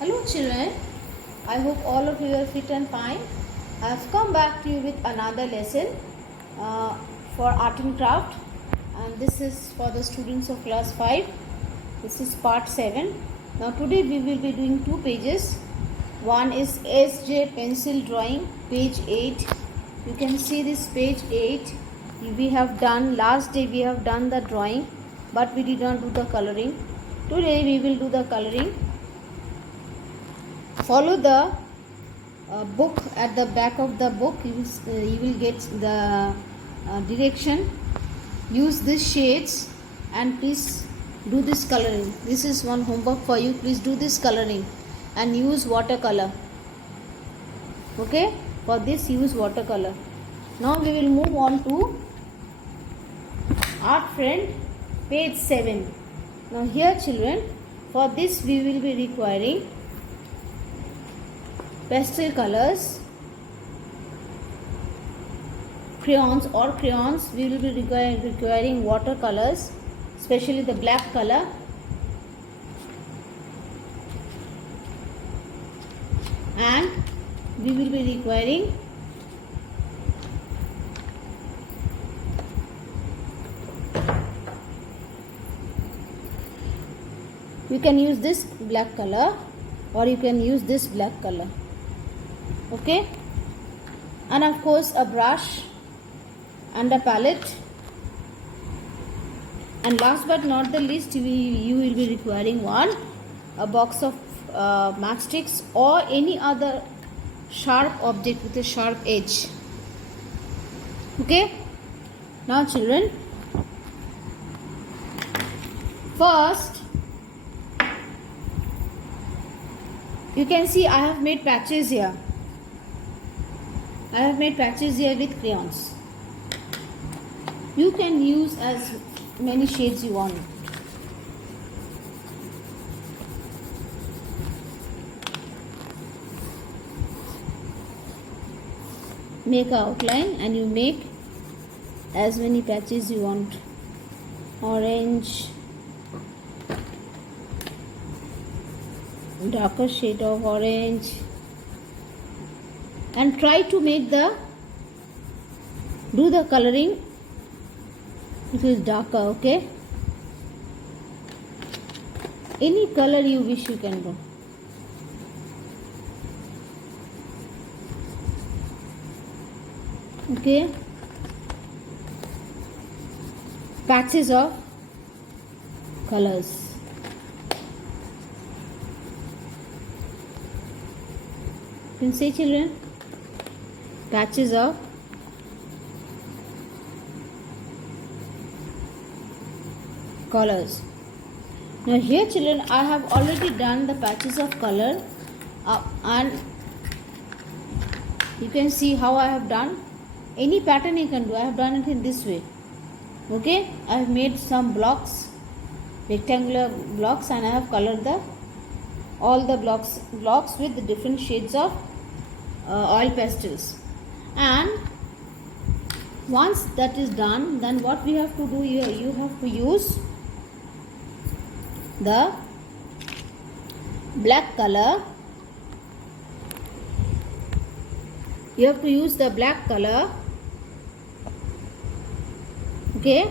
Hello children, I hope all of you are fit and fine. I have come back to you with another lesson uh, for art and craft, and this is for the students of class 5. This is part 7. Now today we will be doing two pages. One is SJ pencil drawing, page 8. You can see this page 8. We have done, last day we have done the drawing, but we did not do the coloring. Today we will do the coloring. Follow the book. At the back of the book you will get the direction. Use these shades and please do this coloring. This is one homework for you. Please do this coloring and use watercolor. Okay, for this use watercolor. Now we will move on to art friend, page 7. Now here children, for this we will be requiring pastel colors, crayons, we will be requiring watercolors, especially the black color, and we will be requiring you can use this black color or you can use this black color. Okay, and of course a brush and a palette, and last but not the least you will be requiring a box of matchsticks or any other sharp object with a sharp edge. Okay, now children, first you can see I have made patches here. I have made patches here with crayons. You can use as many shades you want. Make an outline and you make as many patches you want. Orange, darker shade of orange, and try to make do the coloring little darker. Okay, any color you wish you can do. Okay, patches of colors. You can see children, patches of colors. Now here children, I have already done the patches of color and you can see how I have done. Any pattern you can do. I have done it in this way. Okay, I have made some blocks, rectangular blocks, and I have colored all the blocks with the different shades of oil pastels. And once that is done, then what we have to do here, you have to use the black color. You have to use the black color. Okay,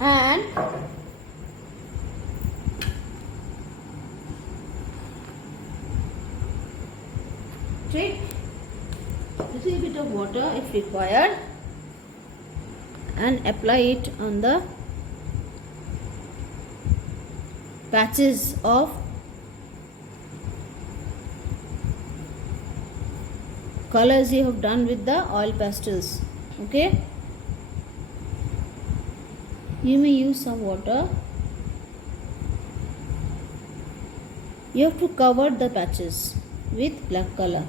and take little bit of water if required and apply it on the patches of colors you have done with the oil pastels. Okay, you may use some water. You have to cover the patches with black color.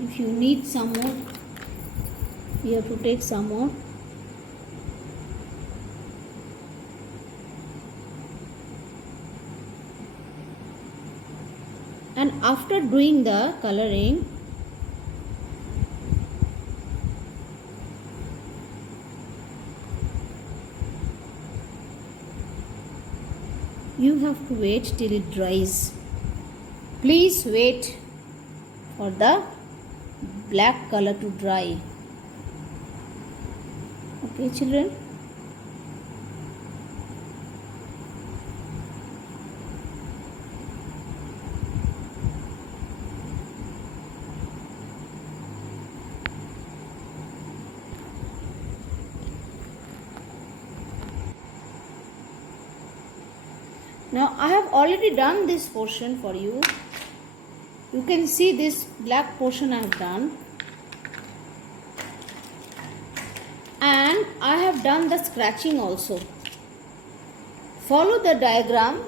If you need some more, you have to take some more. And after doing the coloring, you have to wait till it dries. Please wait for the black color to dry. Okay, children. Now I have already done this portion for you. You can see this black portion I have done. And I have done the scratching also. Follow the diagram.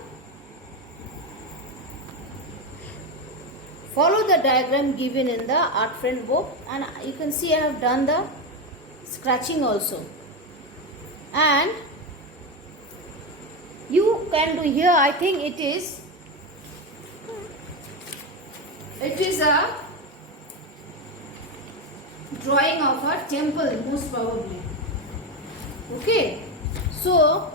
Follow the diagram given in the art friend book, and you can see I have done the scratching also. And you can do here, I think it is a drawing of a temple, most probably. Okay, so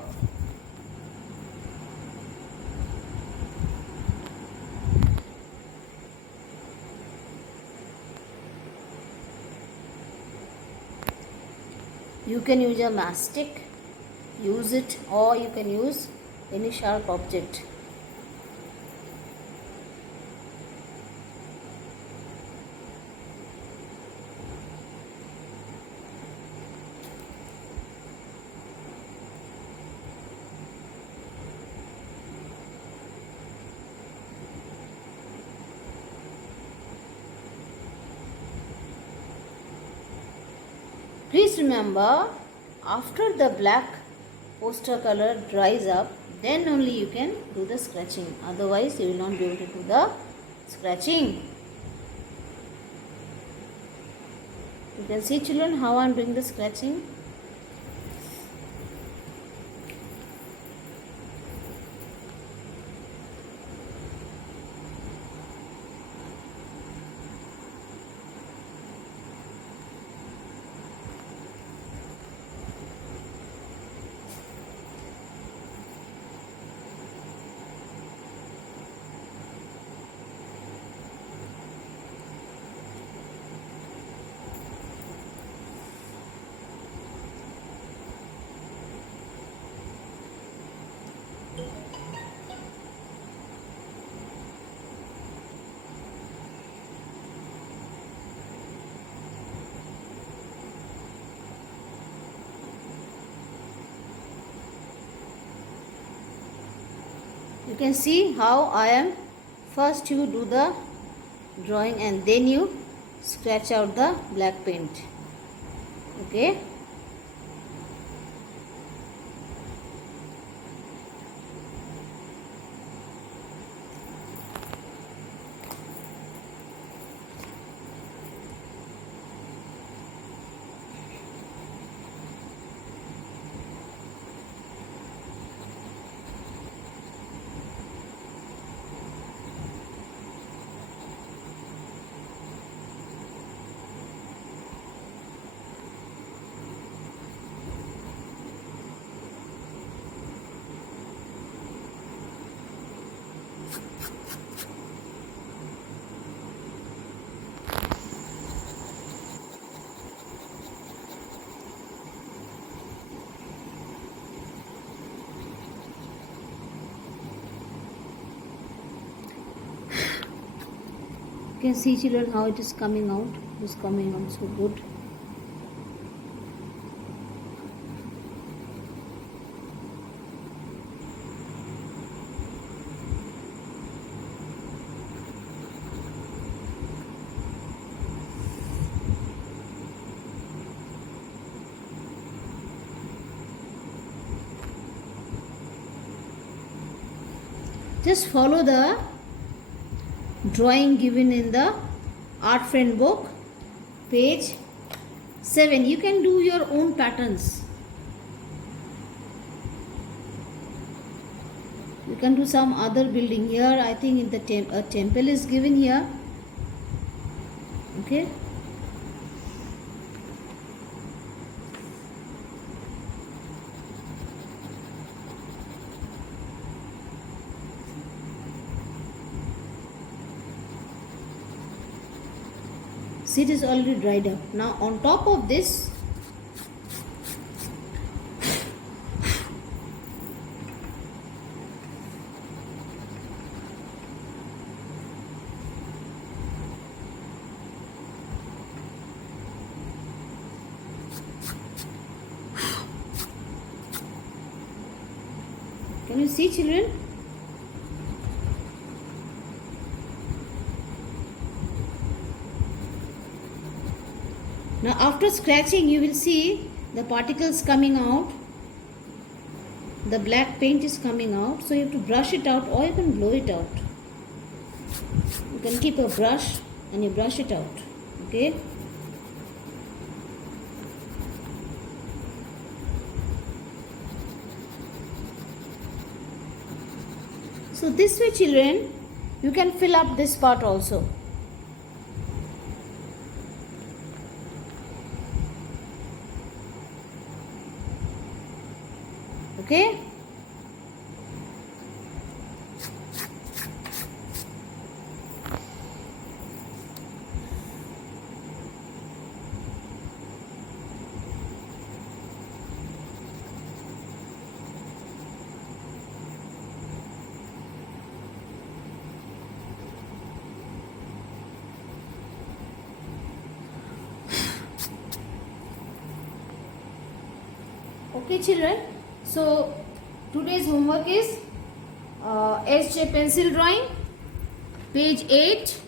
you can use a mastic, use it, or you can use any sharp object. Please remember, after the black poster color dries up, then only you can do the scratching. Otherwise, you will not be able to do the scratching. You can see, children, how I am doing the scratching. You can see how I am. First you do the drawing and then you scratch out the black paint. Okay. You can see, children, how it is coming out. It is coming out so good. Just follow the drawing given in the art friend book, page 7. You can do your own patterns. You can do some other building here. I think in the a temple is given here. Okay. See, it is already dried up. Now on top of this, can you see, children? Now after scratching, you will see the particles coming out. The black paint is coming out. So you have to brush it out, or you can blow it out. You can keep a brush and you brush it out. Okay. So this way, children, you can fill up this part also. Okay. Okay, children. So today's homework is SJ pencil drawing, page 8.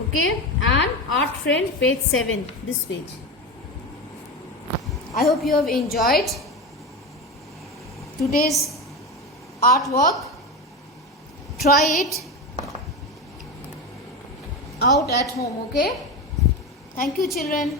Okay, and art friend, page 7. This page. I hope you have enjoyed today's artwork. Try it out at home. Okay. Thank you, children.